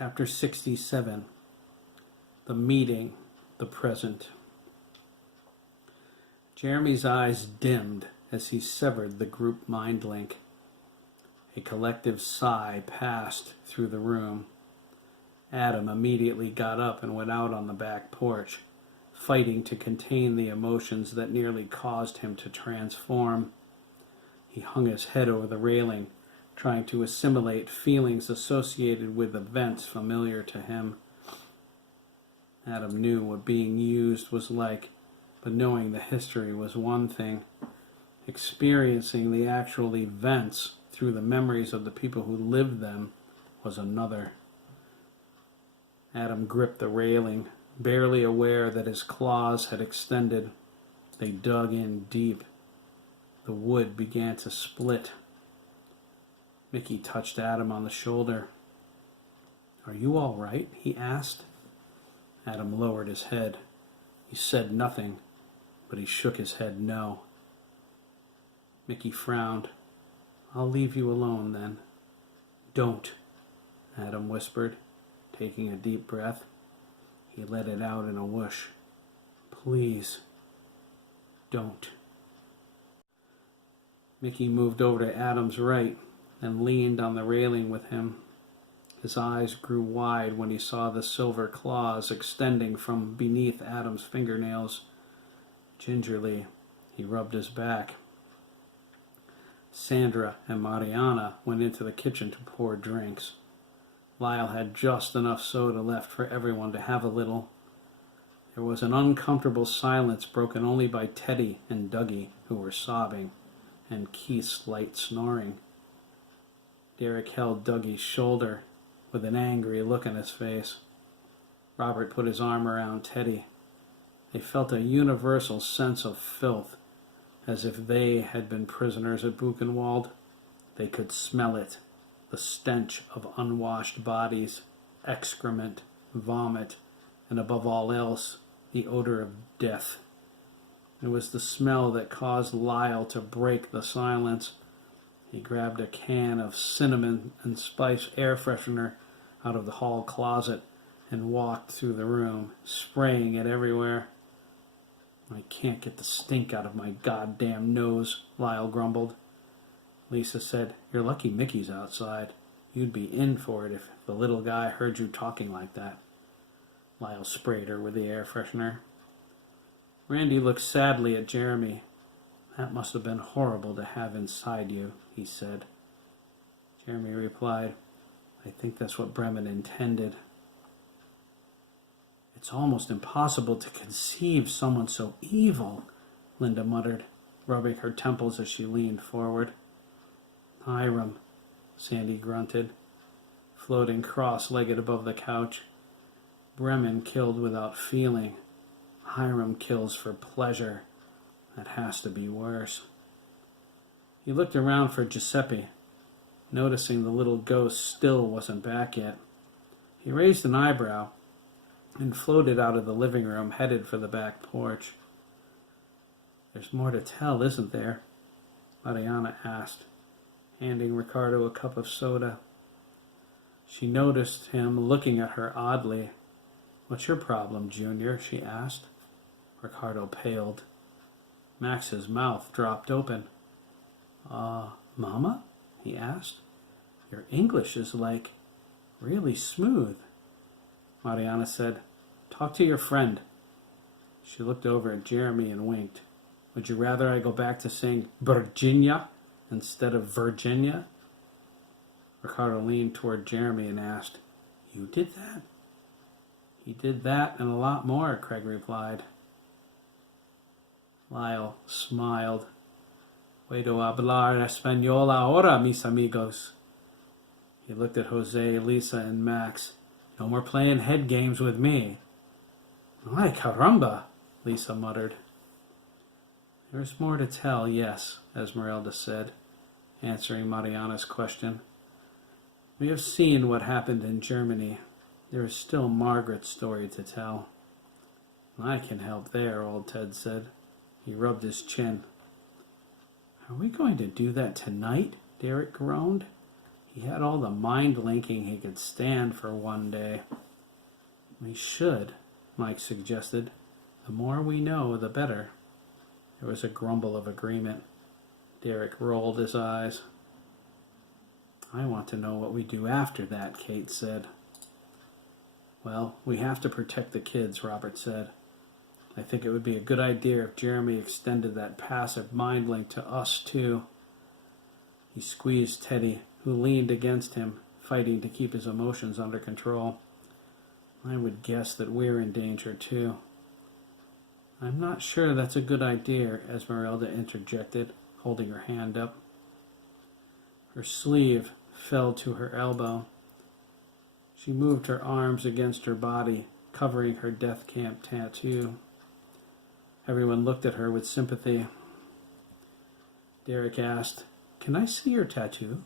Chapter 67. The Meeting, the Present. Jeremy's eyes dimmed as he severed the group mind link. A collective sigh passed through the room. Adam immediately got up and went out on the back porch, fighting to contain the emotions that nearly caused him to transform. He hung his head over the railing, trying to assimilate feelings associated with events familiar to him. Adam knew what being used was like, but knowing the history was one thing. Experiencing the actual events through the memories of the people who lived them was another. Adam gripped the railing, barely aware that his claws had extended. They dug in deep. The wood began to split. Mickey touched Adam on the shoulder. "Are you all right?" he asked. Adam lowered his head. He said nothing, but he shook his head no. Mickey frowned. "I'll leave you alone, then." "Don't," Adam whispered, taking a deep breath. He let it out in a whoosh. "Please, don't." Mickey moved over to Adam's right and leaned on the railing with him. His eyes grew wide when he saw the silver claws extending from beneath Adam's fingernails. Gingerly, he rubbed his back. Sandra and Mariana went into the kitchen to pour drinks. Lyle had just enough soda left for everyone to have a little. There was an uncomfortable silence broken only by Teddy and Dougie, who were sobbing, and Keith's light snoring. Derek held Dougie's shoulder with an angry look on his face. Robert put his arm around Teddy. They felt a universal sense of filth, as if they had been prisoners at Buchenwald. They could smell it, the stench of unwashed bodies, excrement, vomit, and above all else, the odor of death. It was the smell that caused Lyle to break the silence. He grabbed a can of cinnamon and spice air freshener out of the hall closet and walked through the room, spraying it everywhere. "I can't get the stink out of my goddamn nose," Lyle grumbled. Lisa said, "You're lucky Mickey's outside. You'd be in for it if the little guy heard you talking like that." Lyle sprayed her with the air freshener. Randy looked sadly at Jeremy. "That must have been horrible to have inside you," he said. Jeremy replied, "I think that's what Bremen intended." "It's almost impossible to conceive someone so evil," Linda muttered, rubbing her temples as she leaned forward. "Hiram," Sandy grunted, floating cross-legged above the couch. "Bremen killed without feeling. Hiram kills for pleasure. That has to be worse." He looked around for Giuseppe, noticing the little ghost still wasn't back yet. He raised an eyebrow and floated out of the living room, headed for the back porch. "There's more to tell, isn't there?" Mariana asked, handing Ricardo a cup of soda. She noticed him looking at her oddly. "What's your problem, Junior?" she asked. Ricardo paled. Max's mouth dropped open. Mama?" he asked. "Your English is like really smooth." Mariana said, "Talk to your friend." She looked over at Jeremy and winked. "Would you rather I go back to saying Virginia instead of Virginia?" Ricardo leaned toward Jeremy and asked, "You did that?" "He did that and a lot more," Craig replied. Lyle smiled. "Puedo hablar español ahora, mis amigos." He looked at Jose, Lisa, and Max. "No more playing head games with me." "Ay, caramba," Lisa muttered. "There's more to tell, yes," Esmeralda said, answering Mariana's question. "We have seen what happened in Germany. There is still Margaret's story to tell." "I can help there," old Ted said. He rubbed his chin. "Are we going to do that tonight?" Derek groaned. He He had all the mind-linking he could stand for one day. We should, Mike suggested. The more we know, the better. There was a grumble of agreement. Derek rolled his eyes. I want to know what we do after that, Kate said. Well, we have to protect the kids, Robert said. I think it would be a good idea if Jeremy extended that passive mind link to us, too. He squeezed Teddy, who leaned against him, fighting to keep his emotions under control. I would guess that we're in danger, too. I'm not sure that's a good idea, Esmeralda interjected, holding her hand up. Her sleeve fell to her elbow. She moved her arms against her body, covering her death camp tattoo. Everyone looked at her with sympathy. Derek asked, Can I see your tattoo?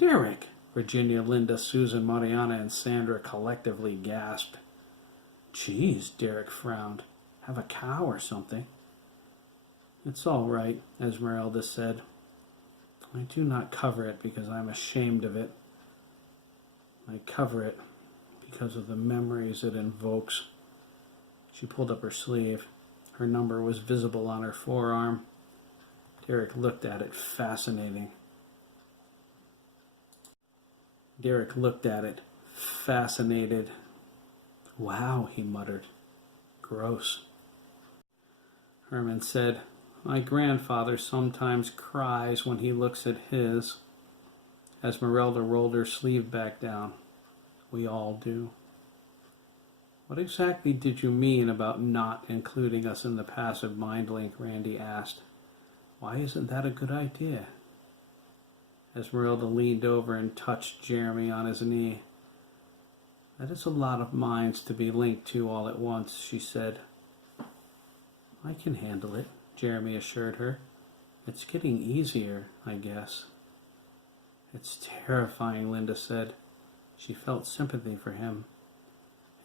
Derek! Virginia, Linda, Susan, Mariana, and Sandra collectively gasped. Geez, Derek frowned. Have a cow or something. It's all right, Esmeralda said. I do not cover it because I'm ashamed of it. I cover it because of the memories it invokes. She pulled up her sleeve. Her number was visible on her forearm. Derek looked at it, fascinated. Wow, he muttered. Gross. Herman said, My grandfather sometimes cries when he looks at his. Esmeralda rolled her sleeve back down. We all do. What exactly did you mean about not including us in the passive mind link? Randy asked. Why isn't that a good idea? Esmeralda leaned over and touched Jeremy on his knee. That is a lot of minds to be linked to all at once, she said. I can handle it, Jeremy assured her. It's getting easier, I guess. It's terrifying, Linda said. She felt sympathy for him.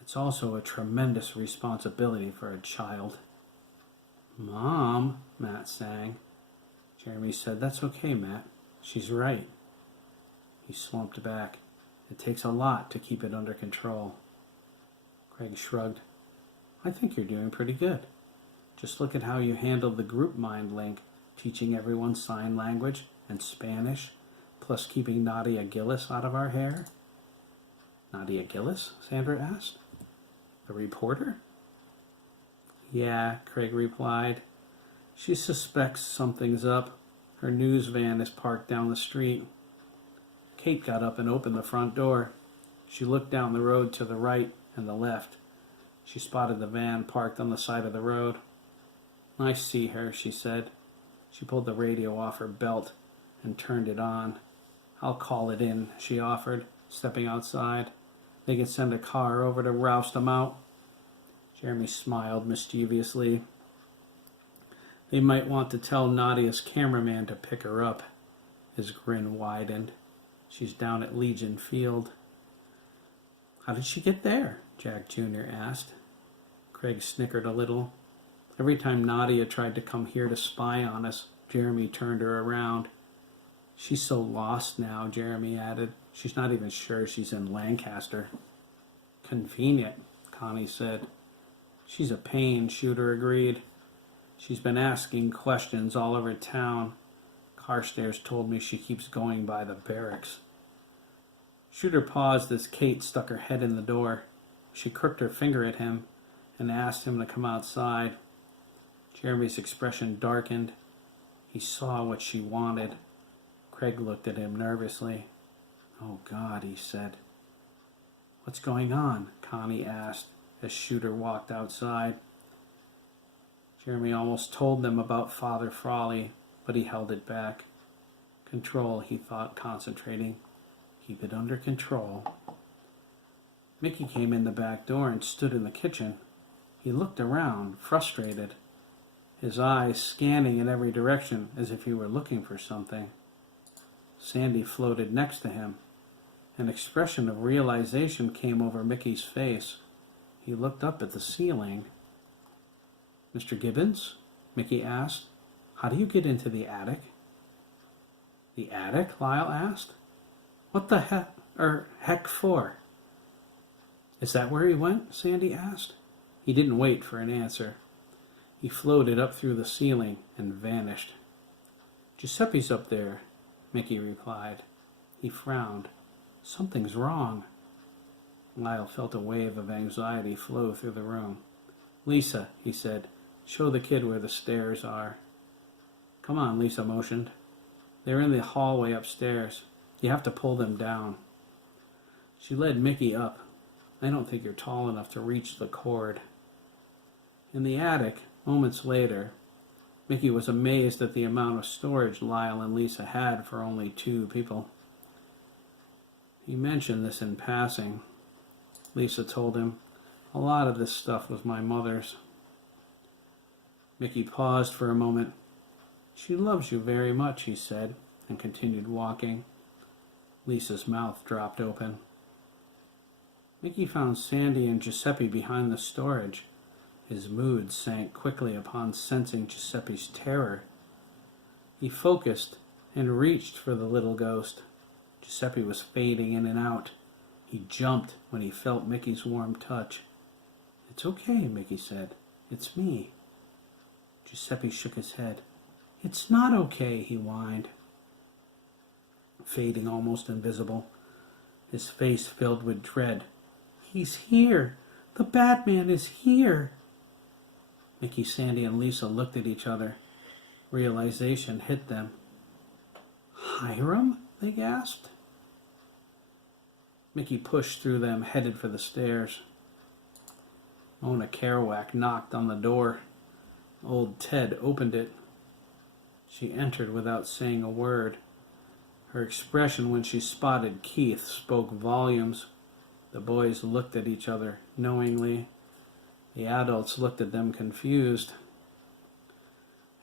It's also a tremendous responsibility for a child. Mom, Matt sang. Jeremy said, That's okay, Matt. She's right. He slumped back. It takes a lot to keep it under control. Craig shrugged. I think you're doing pretty good. Just look at how you handled the group mind link, teaching everyone sign language and Spanish, plus keeping Nadia Gillis out of our hair. Nadia Gillis? Sandra asked. The reporter? Yeah, Craig replied. She suspects something's up. Her news van is parked down the street. Kate got up and opened the front door. She looked down the road to the right and the left. She spotted the van parked on the side of the road. I see her, she said. She pulled the radio off her belt and turned it on. I'll call it in, she offered, stepping outside. They can send a car over to roust them out. Jeremy smiled mischievously. They might want to tell Nadia's cameraman to pick her up. His grin widened. She's down at Legion Field. How did she get there? Jack Jr. asked. Craig snickered a little. Every time Nadia tried to come here to spy on us, Jeremy turned her around. She's so lost now, Jeremy added. She's not even sure she's in Lancaster. Convenient, Connie said. She's a pain, Shooter agreed. She's been asking questions all over town. Carstairs told me she keeps going by the barracks. Shooter paused as Kate stuck her head in the door. She crooked her finger at him and asked him to come outside. Jeremy's expression darkened. He saw what she wanted. Craig looked at him nervously. Oh, God, he said. What's going on? Connie asked as Shooter walked outside. Jeremy almost told them about Father Frawley, but he held it back. Control, he thought, concentrating. Keep it under control. Mickey came in the back door and stood in the kitchen. He looked around, frustrated, his eyes scanning in every direction as if he were looking for something. Sandy floated next to him. An expression of realization came over Mickey's face. He looked up at the ceiling. Mr. Gibbons? Mickey asked. How do you get into the attic? The attic? Lyle asked. What the heck for? Is that where he went? Sandy asked. He didn't wait for an answer. He floated up through the ceiling and vanished. Giuseppe's up there, Mickey replied. He frowned. Something's wrong. Lyle felt a wave of anxiety flow through the room. Lisa, he said, show the kid where the stairs are. Come on, Lisa motioned. They're in the hallway upstairs. You have to pull them down. She led Mickey up. I don't think you're tall enough to reach the cord. In the attic, moments later, Mickey was amazed at the amount of storage Lyle and Lisa had for only 2 people. He mentioned this in passing. Lisa told him, a lot of this stuff was my mother's. Mickey paused for a moment. She loves you very much, he said, and continued walking. Lisa's mouth dropped open. Mickey found Sandy and Giuseppe behind the storage. His mood sank quickly upon sensing Giuseppe's terror. He focused and reached for the little ghost. Giuseppe was fading in and out. He jumped when he felt Mickey's warm touch. It's okay, Mickey said. It's me. Giuseppe shook his head. It's not okay, he whined, fading almost invisible. His face filled with dread. He's here. The Batman is here. Mickey, Sandy, and Lisa looked at each other. Realization hit them. Hiram? They gasped. Mickey pushed through them, headed for the stairs. Mona Kerouac knocked on the door. Old Ted opened it. She entered without saying a word. Her expression when she spotted Keith spoke volumes. The boys looked at each other knowingly. The adults looked at them confused.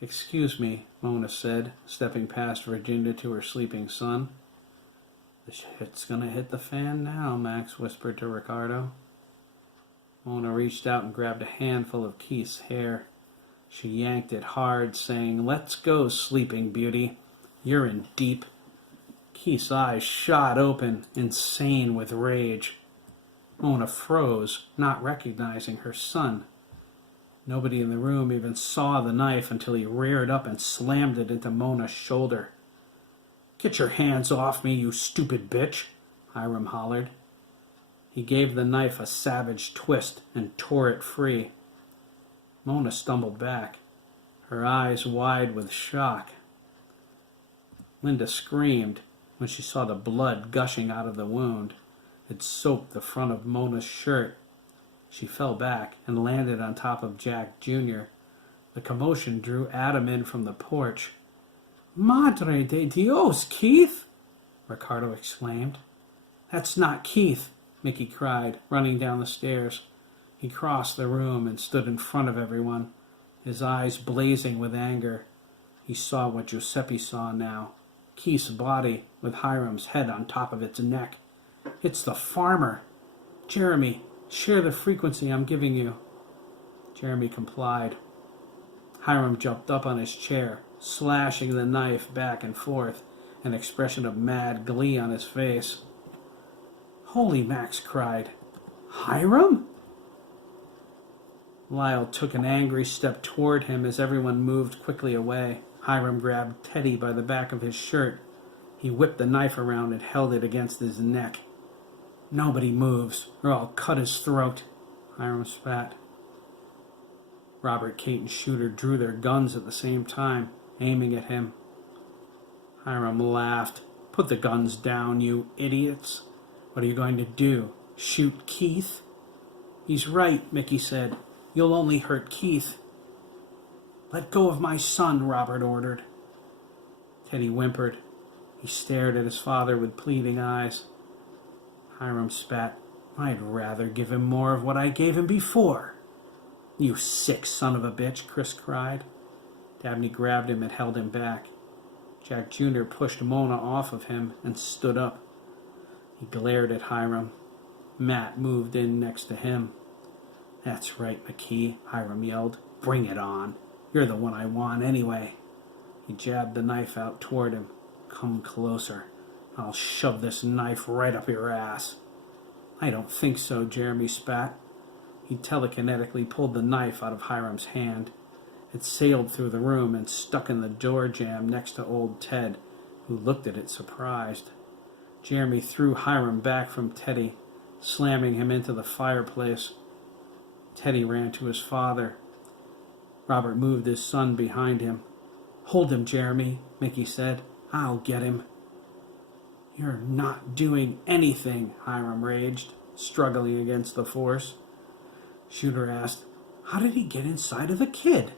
Excuse me, Mona said, stepping past Virginia to her sleeping son. The shit's gonna hit the fan now, Max whispered to Ricardo. Mona reached out and grabbed a handful of Keith's hair. She yanked it hard, saying, Let's go, sleeping beauty. You're in deep. Keith's eyes shot open, insane with rage. Mona froze, not recognizing her son. Nobody in the room even saw the knife until he reared up and slammed it into Mona's shoulder. Get your hands off me, you stupid bitch, Hiram hollered. He gave the knife a savage twist and tore it free. Mona stumbled back, her eyes wide with shock. Linda screamed when she saw the blood gushing out of the wound. It soaked the front of Mona's shirt. She fell back and landed on top of Jack Jr. The commotion drew Adam in from the porch. Madre de Dios, Keith! Ricardo exclaimed. That's not Keith, Mickey cried, running down the stairs. He crossed the room and stood in front of everyone, his eyes blazing with anger. He saw what Giuseppe saw now. Keith's body with Hiram's head on top of its neck. It's the farmer. Jeremy, share the frequency I'm giving you. Jeremy complied. Hiram jumped up on his chair, slashing the knife back and forth, an expression of mad glee on his face. Holy, Max cried. Hiram? Lyle took an angry step toward him as everyone moved quickly away. Hiram grabbed Teddy by the back of his shirt. He whipped the knife around and held it against his neck. Nobody moves, or I'll cut his throat, Hiram spat. Robert, Kate, and Shooter drew their guns at the same time, aiming at him. Hiram laughed. Put the guns down, you idiots. What are you going to do? Shoot Keith? He's right, Mickey said. You'll only hurt Keith. Let go of my son, Robert ordered. Teddy whimpered. He stared at his father with pleading eyes. Hiram spat. I'd rather give him more of what I gave him before. You sick son of a bitch, Chris cried. Dabney grabbed him and held him back. Jack Jr. pushed Mona off of him and stood up. He glared at Hiram. Matt moved in next to him. That's right, McKee, Hiram yelled. Bring it on. You're the one I want anyway. He jabbed the knife out toward him. Come closer. I'll shove this knife right up your ass." "I don't think so," Jeremy spat. He telekinetically pulled the knife out of Hiram's hand. It sailed through the room and stuck in the door jamb next to old Ted, who looked at it surprised. Jeremy threw Hiram back from Teddy, slamming him into the fireplace. Teddy ran to his father. Robert moved his son behind him. "Hold him, Jeremy," Mickey said. "I'll get him." "You're not doing anything," Hiram raged, struggling against the force. Shooter asked, "How did he get inside of the kid?"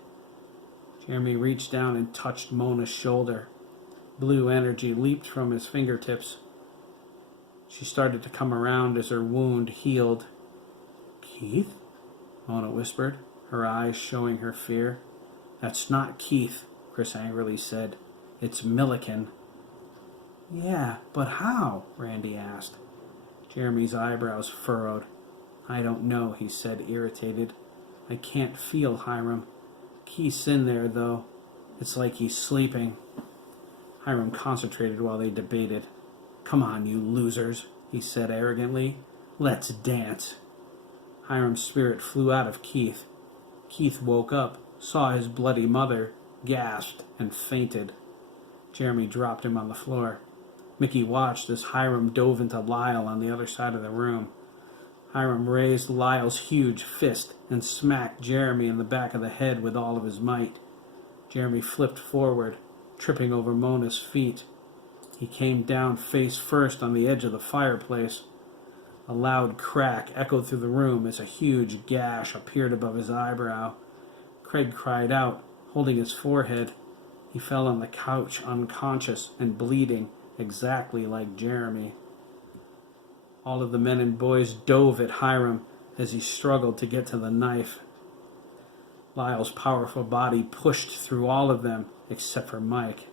Jeremy reached down and touched Mona's shoulder. Blue energy leaped from his fingertips. She started to come around as her wound healed. "Keith?" Mona whispered, her eyes showing her fear. "That's not Keith," Chris angrily said. "It's Milliken." "Yeah, but how?" Randy asked. Jeremy's eyebrows furrowed. "I don't know," he said, irritated. "I can't feel Hiram. Keith's in there, though. It's like he's sleeping." Hiram concentrated while they debated. "Come on, you losers," he said arrogantly. "Let's dance." Hiram's spirit flew out of Keith. Keith woke up, saw his bloody mother, gasped, and fainted. Jeremy dropped him on the floor. Mickey watched as Hiram dove into Lyle on the other side of the room. Hiram raised Lyle's huge fist and smacked Jeremy in the back of the head with all of his might. Jeremy flipped forward, tripping over Mona's feet. He came down face first on the edge of the fireplace. A loud crack echoed through the room as a huge gash appeared above his eyebrow. Craig cried out, holding his forehead. He fell on the couch unconscious and bleeding, exactly like Jeremy. All of the men and boys dove at Hiram as he struggled to get to the knife. Lyle's powerful body pushed through all of them except for Mike.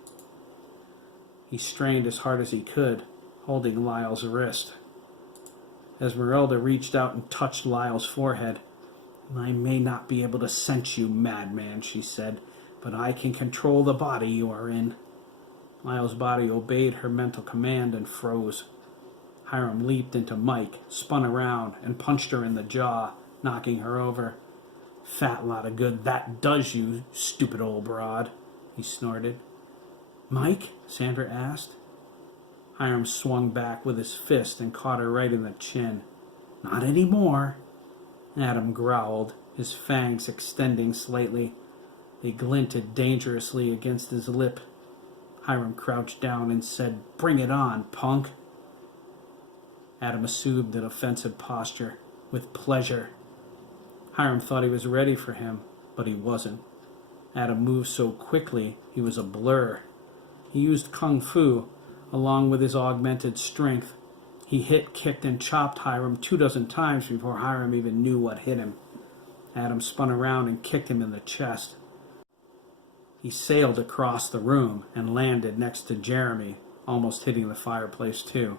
He strained as hard as he could, holding Lyle's wrist. Esmeralda reached out and touched Lyle's forehead. "I may not be able to sense you, madman," she said, "but I can control the body you are in." Lyle's body obeyed her mental command and froze. Hiram leaped into Mike, spun around, and punched her in the jaw, knocking her over. "Fat lot of good that does you, stupid old broad," he snorted. "Mike?" Sandra asked. Hiram swung back with his fist and caught her right in the chin. "Not anymore." Adam growled, his fangs extending slightly. They glinted dangerously against his lip. Hiram crouched down and said, "Bring it on, punk." Adam assumed an offensive posture, with pleasure. Hiram thought he was ready for him, but he wasn't. Adam moved so quickly, he was a blur. He used kung fu, along with his augmented strength. He hit, kicked, and chopped Hiram 24 times before Hiram even knew what hit him. Adam spun around and kicked him in the chest. He sailed across the room and landed next to Jeremy, almost hitting the fireplace too.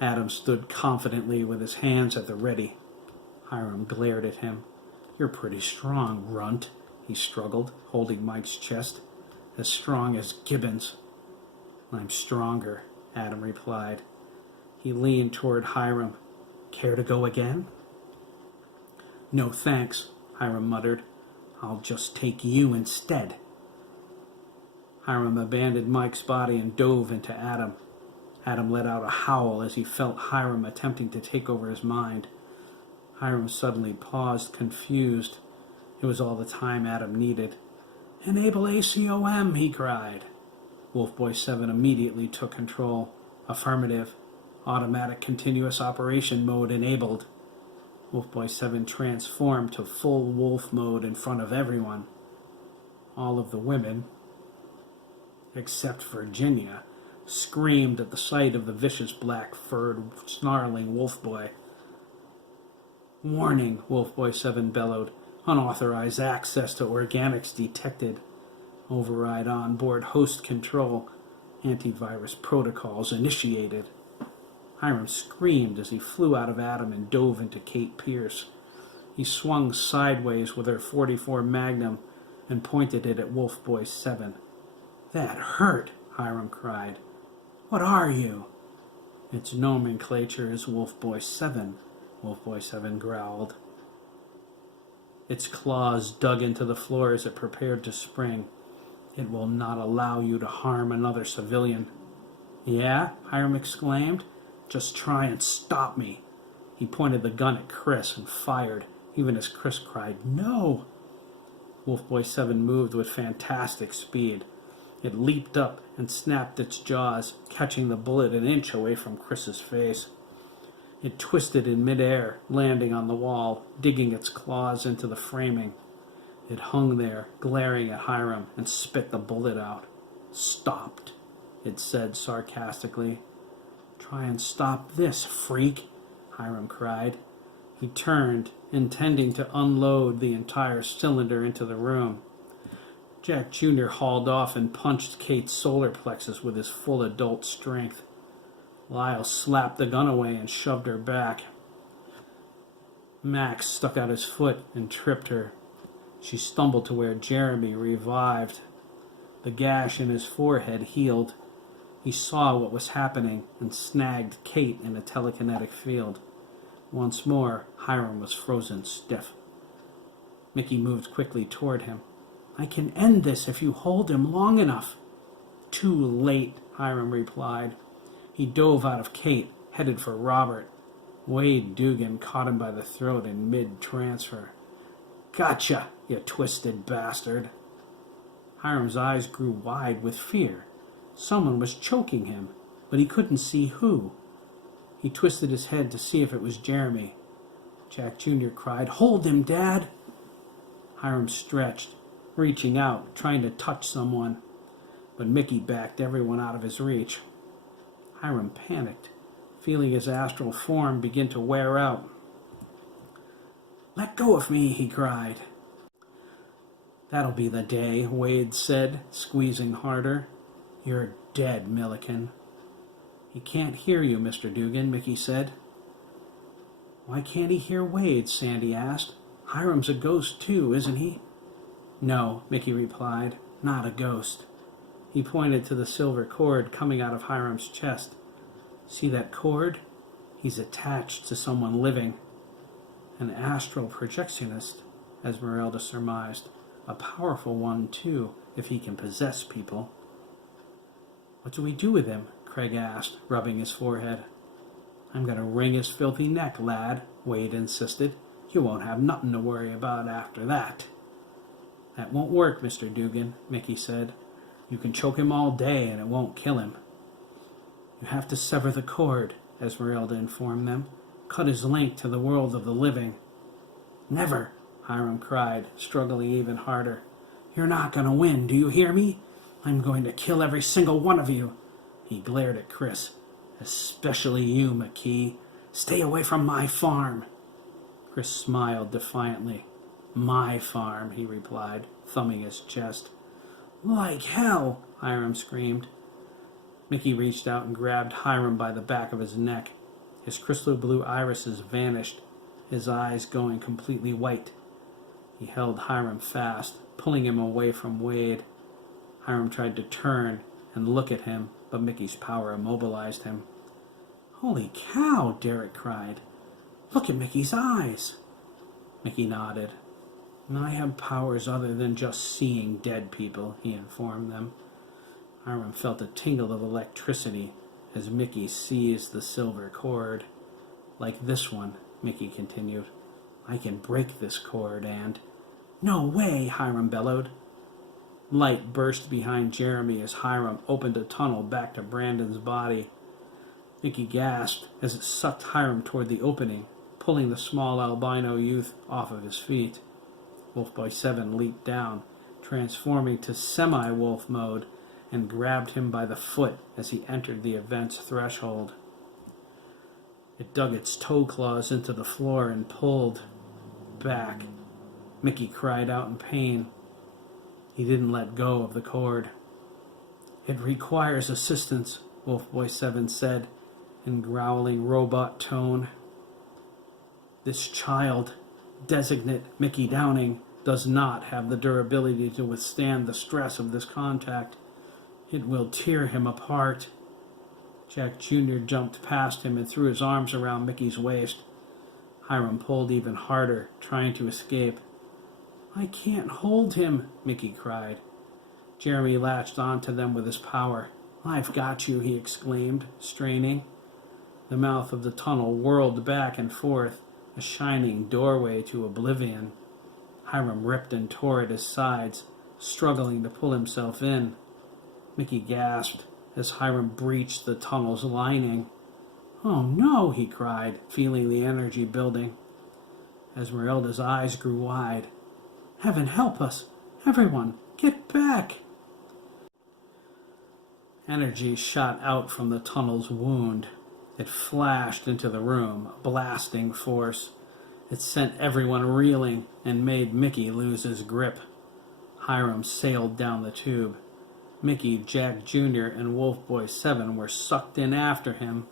Adam stood confidently with his hands at the ready. Hiram glared at him. "You're pretty strong, runt," he struggled, holding Mike's chest. "As strong as Gibbons." "I'm stronger," Adam replied. He leaned toward Hiram. "Care to go again?" "No thanks," Hiram muttered. "I'll just take you instead." Hiram abandoned Mike's body and dove into Adam. Adam let out a howl as he felt Hiram attempting to take over his mind. Hiram suddenly paused, confused. It was all the time Adam needed. "Enable ACOM," he cried. Wolfboy 7 immediately took control. "Affirmative. Automatic continuous operation mode enabled." Wolfboy 7 transformed to full wolf mode in front of everyone. All of the women, except Virginia, screamed at the sight of the vicious black-furred, snarling Wolfboy. "Warning," Wolfboy 7 bellowed. "Unauthorized access to organics detected. Override onboard host control. Antivirus protocols initiated." Hiram screamed as he flew out of Adam and dove into Kate Pierce. He swung sideways with her .44 Magnum and pointed it at Wolfboy 7. "That hurt," Hiram cried. What are you? Its nomenclature is Wolf Boy 7, Wolf Boy 7 growled. Its claws dug into the floor as it prepared to spring. It will not allow you to harm another civilian. Yeah? Hiram exclaimed. Just try and stop me. He pointed the gun at Chris and fired, even as Chris cried, No! Wolf Boy 7 moved with fantastic speed. It leaped up and snapped its jaws, catching the bullet an inch away from Chris's face. It twisted in midair, landing on the wall, digging its claws into the framing. It hung there, glaring at Hiram, and spit the bullet out. Stopped, it said sarcastically. Try and stop this, freak, Hiram cried. He turned, intending to unload the entire cylinder into the room. Jack Jr. hauled off and punched Kate's solar plexus with his full adult strength. Lyle slapped the gun away and shoved her back. Max stuck out his foot and tripped her. She stumbled to where Jeremy revived. The gash in his forehead healed. He saw what was happening and snagged Kate in a telekinetic field. Once more, Hiram was frozen stiff. Mickey moved quickly toward him. I can end this if you hold him long enough. Too late, Hiram replied. He dove out of Kate, headed for Robert. Wade Dugan caught him by the throat in mid-transfer. Gotcha, you twisted bastard. Hiram's eyes grew wide with fear. Someone was choking him, but he couldn't see who. He twisted his head to see if it was Jeremy. Jack Jr. cried, Hold him, Dad! Hiram stretched, reaching out, trying to touch someone, but Mickey backed everyone out of his reach. Hiram panicked, feeling his astral form begin to wear out. Let go of me, he cried. That'll be the day, Wade said, squeezing harder. You're dead, Milliken. He can't hear you, Mr. Dugan, Mickey said. Why can't he hear Wade? Sandy asked. Hiram's a ghost too, isn't he? No, Mickey replied, not a ghost. He pointed to the silver cord coming out of Hiram's chest. See that cord? He's attached to someone living. An astral projectionist, Esmeralda surmised. A powerful one, too, if he can possess people. What do we do with him? Craig asked, rubbing his forehead. I'm going to wring his filthy neck, lad, Wade insisted. You won't have nothing to worry about after that. That won't work, Mr. Dugan, Mickey said. You can choke him all day and it won't kill him. You have to sever the cord, Esmeralda informed them. Cut his link to the world of the living. Never, Hiram cried, struggling even harder. You're not going to win, do you hear me? I'm going to kill every single one of you. He glared at Chris. Especially you, McKee. Stay away from my farm. Chris smiled defiantly. My farm, he replied, thumbing his chest. Like hell, Hiram screamed. Mickey reached out and grabbed Hiram by the back of his neck. His crystal blue irises vanished, his eyes going completely white. He held Hiram fast, pulling him away from Wade. Hiram tried to turn and look at him, but Mickey's power immobilized him. Holy cow, Derek cried. Look at Mickey's eyes. Mickey nodded. I have powers other than just seeing dead people, he informed them. Hiram felt a tingle of electricity as Mickey seized the silver cord. Like this one, Mickey continued. I can break this cord and... No way, Hiram bellowed. Light burst behind Jeremy as Hiram opened a tunnel back to Brandon's body. Mickey gasped as it sucked Hiram toward the opening, pulling the small albino youth off of his feet. Wolf Boy 7 leaped down, transforming to semi-wolf mode, and grabbed him by the foot as he entered the event's threshold. It dug its toe claws into the floor and pulled back. Mickey cried out in pain. He didn't let go of the cord. It requires assistance, Wolf Boy 7 said in growling robot tone. This child, designate Mickey Downing, does not have the durability to withstand the stress of this contact. It will tear him apart. Jack Jr. jumped past him and threw his arms around Mickey's waist. Hiram pulled even harder, trying to escape. "I can't hold him," Mickey cried. Jeremy latched onto them with his power. "I've got you," he exclaimed, straining. The mouth of the tunnel whirled back and forth, a shining doorway to oblivion. Hiram ripped and tore at his sides, struggling to pull himself in. Mickey gasped as Hiram breached the tunnel's lining. "Oh no," he cried, feeling the energy building. Esmeralda's eyes grew wide. "Heaven help us! Everyone, get back!" Energy shot out from the tunnel's wound. It flashed into the room, a blasting force. It sent everyone reeling and made Mickey lose his grip. Hiram sailed down the tube. Mickey, Jack Jr., and Wolf Boy 7 were sucked in after him.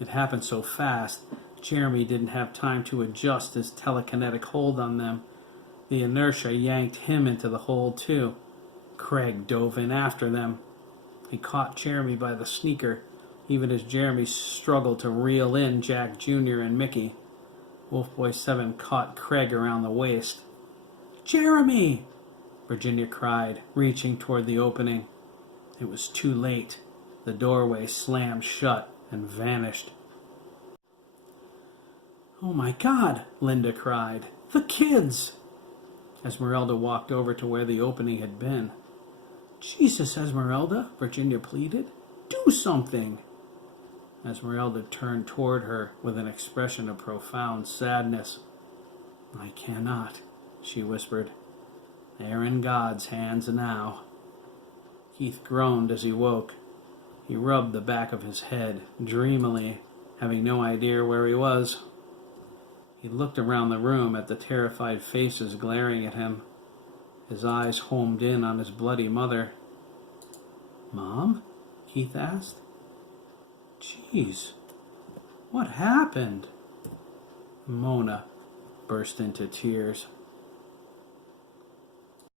It happened so fast, Jeremy didn't have time to adjust his telekinetic hold on them. The inertia yanked him into the hole, too. Craig dove in after them. He caught Jeremy by the sneaker, even as Jeremy struggled to reel in Jack Jr. and Mickey. Wolf Boy 7 caught Craig around the waist. "Jeremy!" Virginia cried, reaching toward the opening. It was too late. The doorway slammed shut and vanished. "Oh my God!" Linda cried. "The kids!" Esmeralda walked over to where the opening had been. "Jesus, Esmeralda," Virginia pleaded. "Do something!" Esmeralda turned toward her with an expression of profound sadness. "I cannot," she whispered. "They're in God's hands now." Keith groaned as he woke. He rubbed the back of his head, dreamily, having no idea where he was. He looked around the room at the terrified faces glaring at him. His eyes homed in on his bloody mother. "Mom?" Keith asked. "Jeez, what happened?" Mona burst into tears.